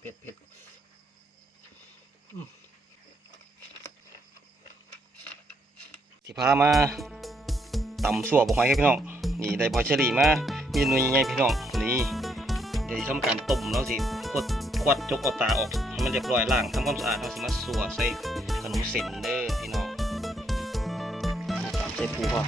เผ็ดเผ็ดสิพามาตำสัวบกหอยครับพี่น้อง นี่ได้บอเชอรี่มามีหน่วยใหญ่พี่น้อง นี่เดี๋ยวทำการต้มแล้วสิขวดขวดจกเอาตาออกให้มันเรียบร้อยล่างทำความสะอาดเราสิมาสัวใส่ขนมเส้นเด้อพี่น้องตามใส่ปูพ่อ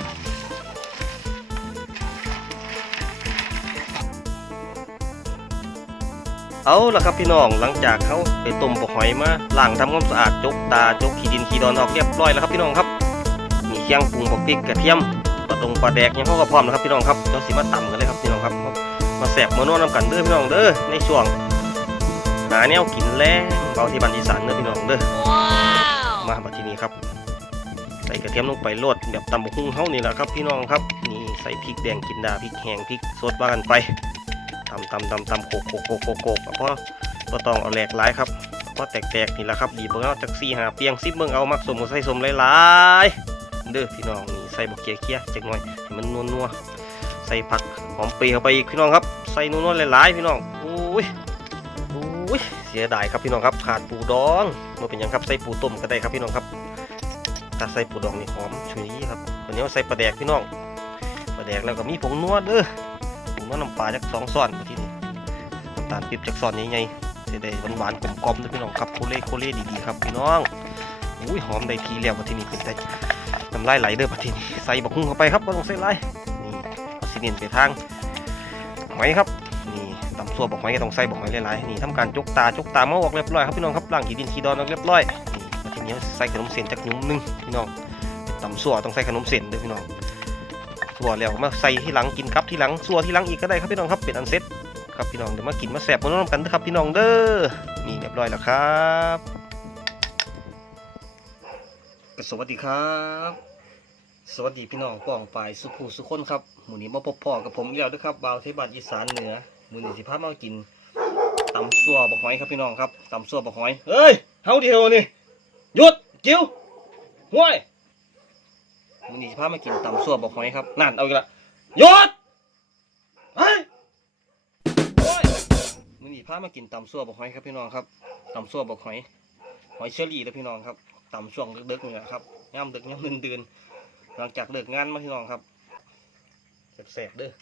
เอาละครับพี่น้องหลังจากเขาไปต้มปลาหอยมาล้างทำความสะอาดจกตาจกขี้ดินขี้ดอนออกเรียบร้อยแล้วครับพี่น้องครับ มีเครื่องปรุงบักพริกกระเทียมปลาตรงปลาแดกยังเข้ากับพร้อมนะครับพี่น้องครับเดี๋ยวสิมาตำกันเลยครับพี่น้องครับ มาแสบมานวดน้ำกันเด้อพี่น้องเด้อในช่วงหาแนวกินแรงเบาที่บันอีสานเด้อพี่น้องเด้อมาบัดทีนี้ครับ ใส่กระเทียมลงไปโรดแบบตำบักหุ่งเฮานี่แหละครับพี่น้องครับนี่ใส่พริกแดงกินดาพริกแห้งพริกสดว่ากันไป ตำตำตำตำโขกโขกโขกโขกโขกเพราะก็ต้องเอาแหลกหลายครับเพราะแตกๆนี่แหละครับดีเบิ่งเอาจากสี่หาเปียงซิบเบิ่งเอามักสมกับใส่สมหลายๆเด้อพี่น้องนี่ใส่บกเกียเคียจักหน่อยให้มันนัวๆใส่ผักหอมปีเข้าไปอีกพี่น้องครับใส่นัวๆหลายๆพี่น้องอุ้ยอุ้ยเสียดายครับพี่น้องครับขาดปูดองมาเป็นยังครับใส่ปูต้มก็ได้ครับพี่น้องครับถ้าใส่ปูดองนี่หอมชุยครับวันนี้เราใส่ปลาแดกพี่น้องปลาแดกแล้วก็มีผงนัวเด้อ มว่าน้ำปลาจากสองซ้อนที่นี่น้ำตาลปี๊บจากซ้อนใหญ่ๆจะได้หวานๆกลมๆด้วยพี่น้องครับโคเล่โคเล่ดีๆครับพี่น้องอุ้ยหอมได้ทีแล้วมาที่นี่เป็นแต่น้ำลายไหลเด้อมาที่นี่ใส่บักหุ่งเข้าไปครับไม่ต้องใส่ไรนี่สิเนียนไปทางหอยครับนี่ตำซัวบอกหอยก็ต้องใส่บอกหอยหลายๆนี่ทำการจกตาจกตาเมาออกเรียบร้อยครับพี่น้องครับล้างขีดินขี้ดอนออกเรียบร้อยนี่มาทีนี้ใส่ขนมเส้นจากหนุ่มหนึงพี่น้องตำซัวต้องใส่ขนมเส้นเด้อพี่น้อง สัวแล้วมาใส่ที่หลังกินครับที่หลังสัวที่หลังอีกก็ได้ครับพี่น้องครับเป็นอันเซ็ตครับพี่น้องเดี๋ยวมากินมาแสบมาน้องกันนะครับพี่น้องเด้อนี่เรียบร้อยแล้วครับ สวัสดีครับ สวัสดีพี่น้องป้องปายสุภูสุคนครับหมูนี้มาพบพ่อกับผมอีกแล้วนะครับบาวเทบันอีสานเหนือหมูนี้สิพามากินตำสัวบกหอยครับพี่น้องครับตำสัวบกหอยเฮ้ยเฮาเดียวนี่หยุดกิ้วห้วย มึงนี่สิพามากินตำซั่วบอกหอยครับนั่นเอาอีกละหยุดเฮ้ยมึงนี่พามากินตำซั่วบอกหอยครับพี่น้องครับตำซั่วบอกหอย หอยเชอรี่แล้วพี่น้องครับตำช่วงดึกๆนี่แหละครับย่ำดึกย่ำเดือนหลังจากเลิกงานมาพี่น้องครับแสบๆเด้อ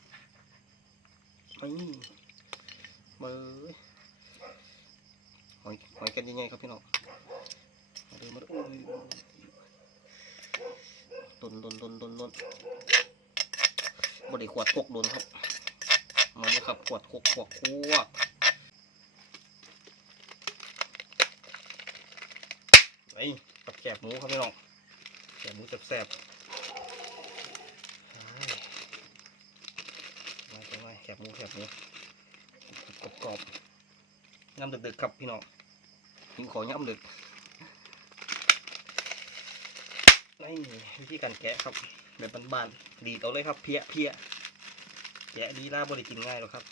ไอ้นี่เบยหอยหอยกันยังไงครับพี่น้องมาดูมาดู โอ้ยดนดนดนดนดนบไดีขวดคกดนครับมาเลยครับขวดคกขวดคกไอ้กับแกบหมูครับพี่น้องแกบหมูแซ่บๆมาไปมาแกบหมูแกบหมูกรอบๆย่ำดึกๆครับพี่น้องหิวขอย่ำดึก นี่วิธีการแกะครับ แบบบานๆดีดเอาเลยครับเพี้ยเพี้ยแกะดีล่าบริกินง่ายหรอกครับ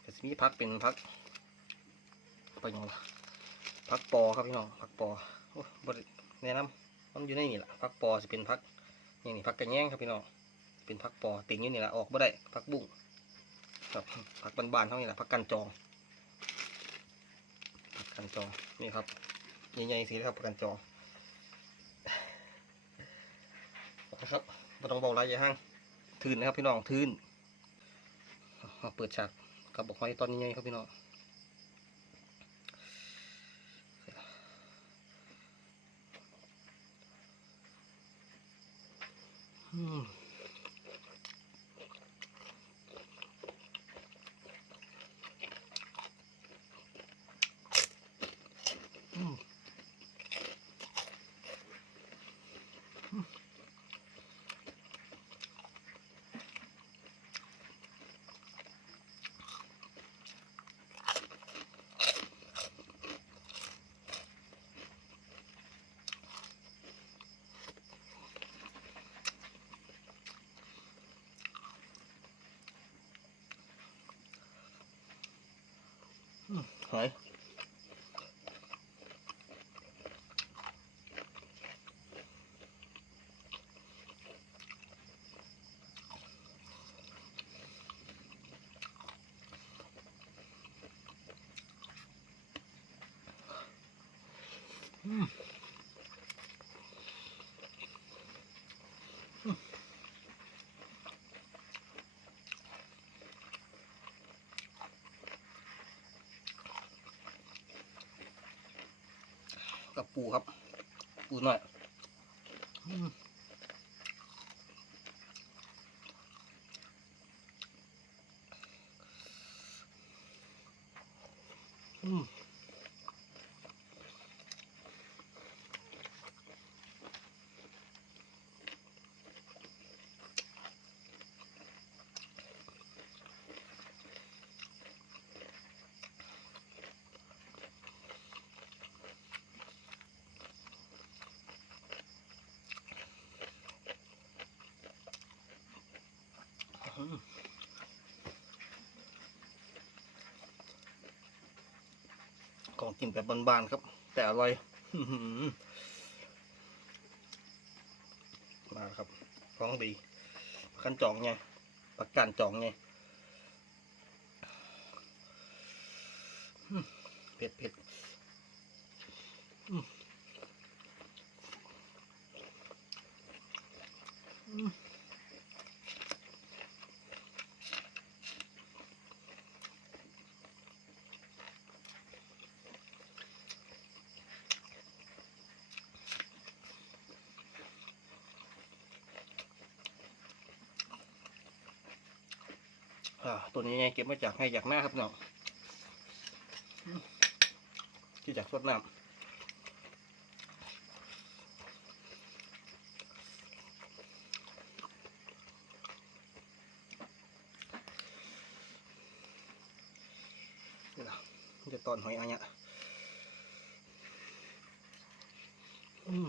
แต่มีพักเป็นพักไปยังพักปอครับพี่น้องพักปอโอ้บริแนะนำมันอยู่ในนี่แหละพักปอจะเป็นพักนี่นี่พักกระแยงครับพี่น้องเป็นพักปอติ่งอยู่นี่แหละออกบ่ได้พักบุ้งครับพักบานๆเท่านี้แหละพักกันจองพักกันจองนี่ครับใหญ่ๆสีครับพักกันจอง นะครับไม่ต้องเบาไรอย่าห้างทืนนะครับพี่น้องทืนเปิดฉากกับบอกหอยตอนนี้ไงครับพี่น้องอืม สวยอืม กับปูครับ ปูหน่อย ของกินแบบบานๆครับ แต่อร่อยมาครับของดีขั้นจองไงปักการจองไงเผ็ดเผ็ดอืม อ่าตัวนี้ไงเก็บมาจากให้จากหน้าครับเนาะที่จากสดน้ำนี่นะจะตอนหอยอันเนี้ยอืม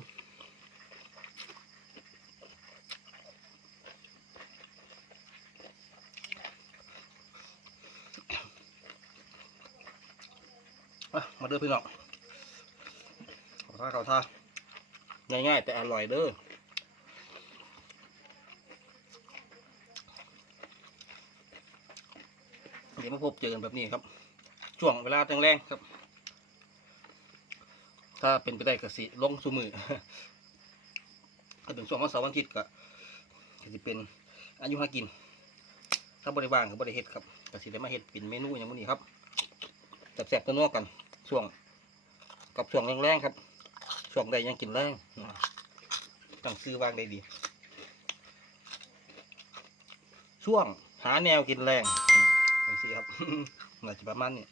มาเด้อพี่น้องขอท่าขอท่าง่ายๆแต่อร่อยเด้อเดี๋ยวมาพบเจอกันแบบนี้ครับ ช่วงเวลาแรงๆครับ ถ้าเป็นไปได้ก็สิลงสุมือถ้าถึงช่วงวันเสาร์วันอาทิตย์ก็ก็สิเป็นอายุหากิน ถ้าบริวางก็บริเฮ็ดครับก็สิได้มาเฮ็ดเป็นเมนูอย่างนี้ครับแซ่บๆนัวๆกัน ช่วง กับช่วงแรงๆครับช่วงใดยังกินแรงนะตั้งซื้อวางได้ดี ช่วงหาแนวกินแรงอืมจังซี่ครับน่าจะประมาณนี้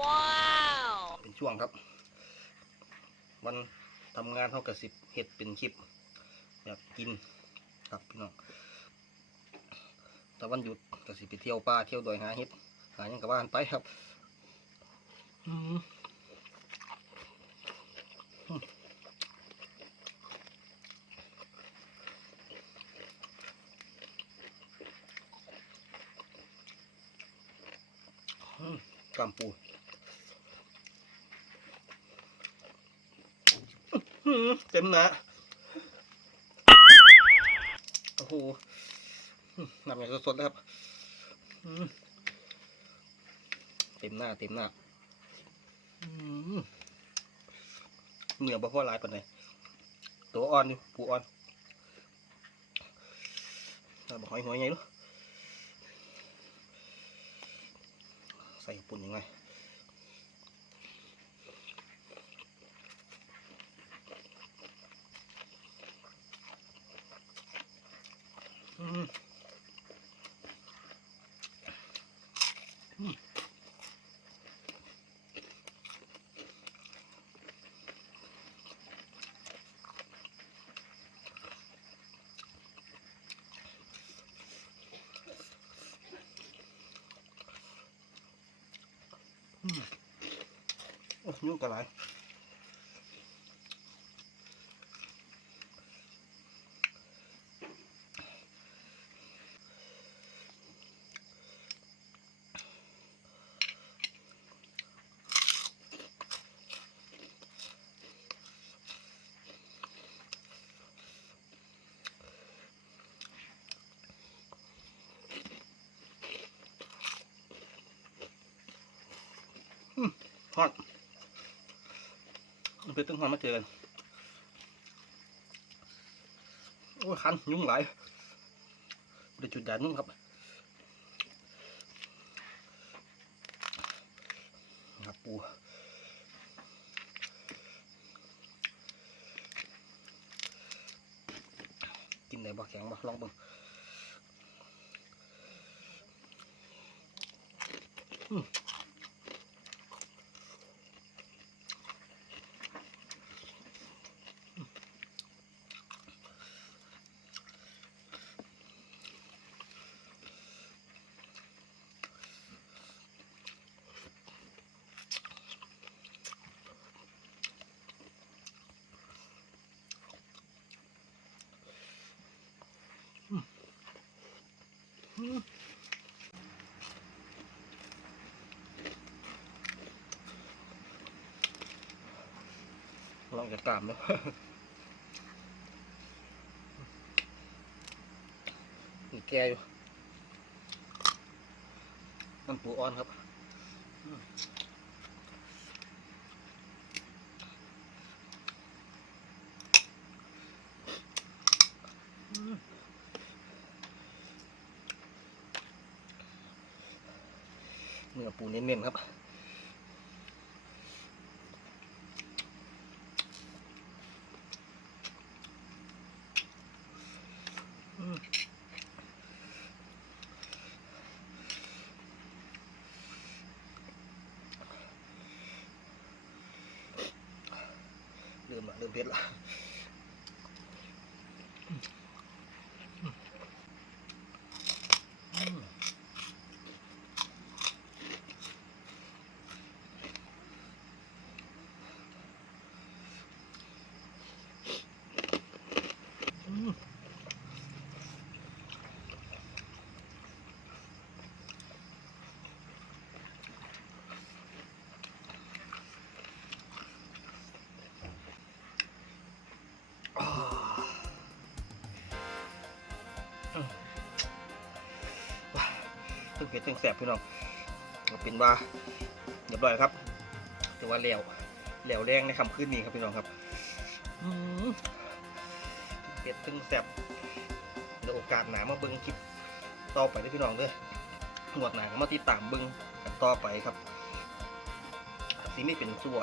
Wow. เป็นช่วงครับ วันทำงานเท่ากับสิบเห็ดเป็นคลิปอยากกินครับพี่น้องแต่วันหยุดก็สิไปเที่ยวป่าเที่ยวดอยหาเห็ดหาหยังกับบ้านไปครับอืมอืมอืม กำปูหืมเต็มหนะโอ้โหน้ำอย่างสดๆเลยครับอืมเต็มหน้า เต็มหน้าอืม เหนือบ่พอหลายปานใดตัวอ่อนอยู่ปูอ่อนเราบอกหอยหัวใหญ่เนาะใส่ปุ่นยังไงอืม ยุ่งกันไร เพื่อตึ้งหอนมาเจอกัน โอ้ยคันยุ่งหลายเดี๋ยวจุดแดดนุ่งครับครับปูกินได้บ่แข็งบ่ลองเบิ่งอืม ลองจะตามแล้วนี่แกอยู่น้ำปูอ่อนครับเนื้อปูเน้นๆครับ อืม เตึงเผ็ดตึงแสบพี่น้องเป็นว่าเรียบร้อยครับแต่ว่าแล้วแล้วแรงในคำคืนนี้ครับพี่น้องครับเผ็ดตึงแสบเดี๋ยวโอกาสหนามาเบิ้งคลิปต่อไปด้วยพี่น้องเด้อหนวดหนามาติดตามเบิ้งกันต่อไปครับสีไม่เป็นซั่ว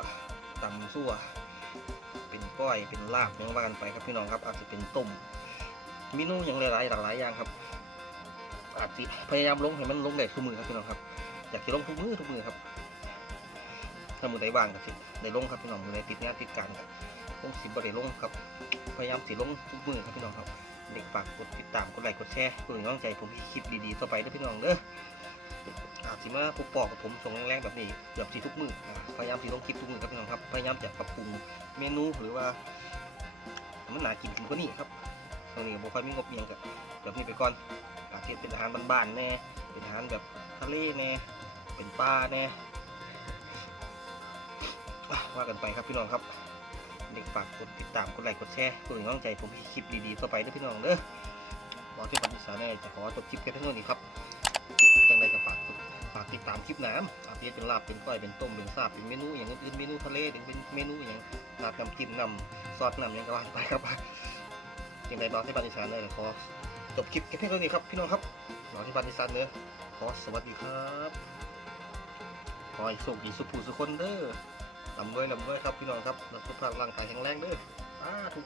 ตำซั่วเป็นก้อยเป็นลาบยังว่ากันไปครับพี่น้องครับ อาจจะเป็นต้มเมนูอย่างหลายๆหลากหลายอย่างครับ อาจจะพยายามลงให้มันลงได้ทุกมือครับพี่น้องครับ อยากจะลงทุกมือทุกมือครับถ้ามือใดว่างก็สิได้ลงครับพี่น้องมือใดติดงานติดการก็ลงสิบ่ได้ลงครับ พยายามสิลงทุกมือครับพี่น้องครับเด็กฝากกดติดตามกดไลค์กดแชร์กดกำลังใจผมพี่คลิปดีๆต่อไปด้อพี่น้องเด้ออาจสิมาพบปอกกับผมส่งแรงๆแบบนี้เกือบสิทุกมือพยายามสิลงคลิปทุกมือครับพี่น้องครับพยายามจะปรับปรุงเมนูหรือว่ามันหนากินขึ้นกว่านี้ครับตรงนี้ก็บ่ค่อยมีงบเอียงกับแบบนี้ไปก่อน อาจจะเป็นอาหารบ้านๆแน่เป็นอาหารแบบทะเลแน่เป็นปลาแน่อะว่ากันไปครับพี่น้องครับ เด็กฝากกดติดตามกดไลค์กดแชร์กดกำลังใจผมคลิปดีๆต่อไปเด้วยพี่น้องเด้อบอกที่ปฏิสารแน่จะขอจบคลิปแค่เท่านี้ครับจังไรก็ฝากกดฝากติดตามคลิปน้ำอาจจะเป็นลาบเป็นก้อยเป็นต้มเป็นซาบเป็นเมนูอย่างอื่นๆเมนูทะเลหรือเป็นเมนูอย่างราดน้ำจิ้มน้ำซอสน้ำยังก็ว่าไปครับยังไงบอกที่บ้านอีสานเลยขอ จบคลิปแค่เพียงเท่านี้ครับพี่น้องครับหลอนที่บ้านอีสานเนอขอสวัสดีครับขอให้โชคดีสุขผู้สุขคนเด้อลำด้วยลำด้วยครับพี่น้องครับสุขภาพร่างกายแข็งแรงเด้อสาธุ